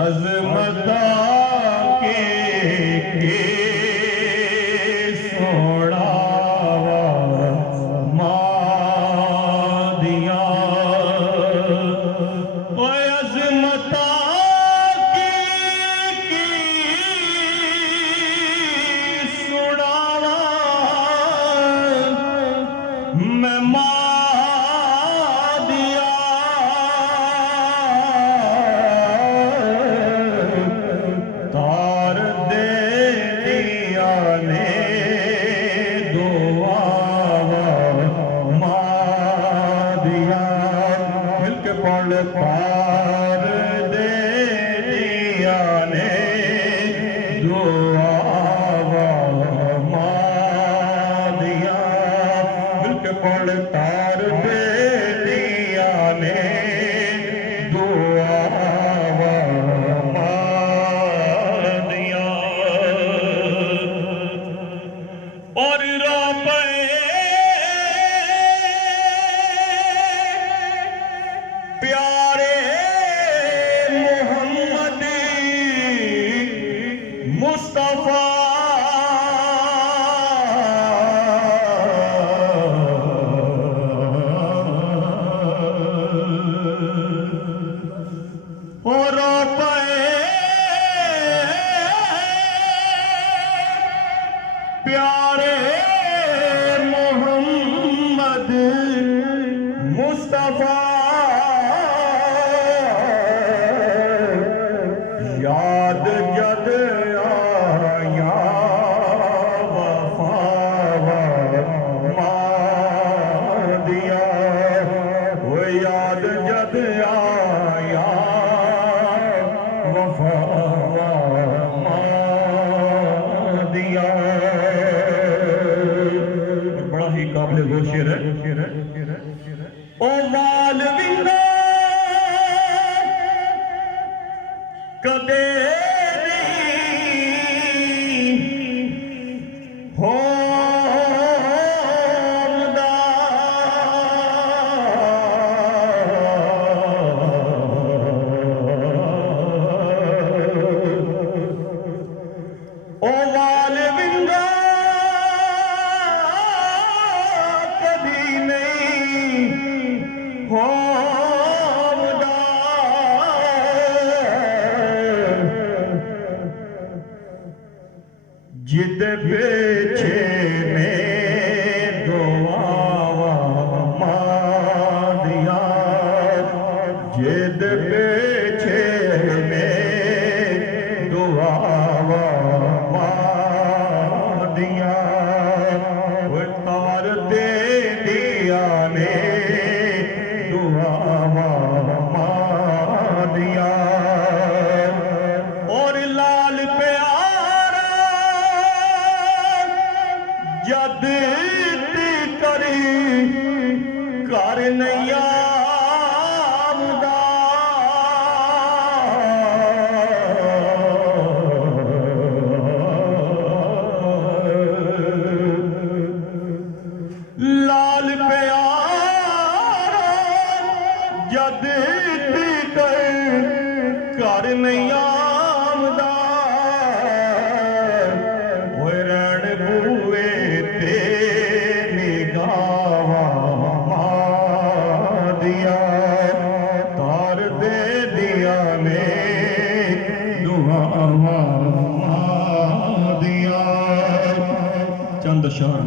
अजमता के सोड़ावा मादिया ओए अजमता की सोड़ावा मैं पार दे दिया ने दुआ मादिया मिलके पढ़ तार दे दिया ने दुआ मादिया और रो पे प्यारे मोहम्मद मुस्तफा और प्यारे मोहम्मद मुस्तफा याद जद आया वफा मादिया वो याद जद आया वफा मादिया। बड़ा ही काबिल गौर शेर है। ओ मालविंदा कदे हो ओ मालविंदा कभी नहीं हो जिद पीछे में दुआ मादिया जिद पीछे में दुआ मादिया वो तार दे दिया ने दुआ मादिया और लाल जद करी कर नैया लाल प्यारा जद कर नैया तार दे दिया ने दुआ दिया चंद शाह।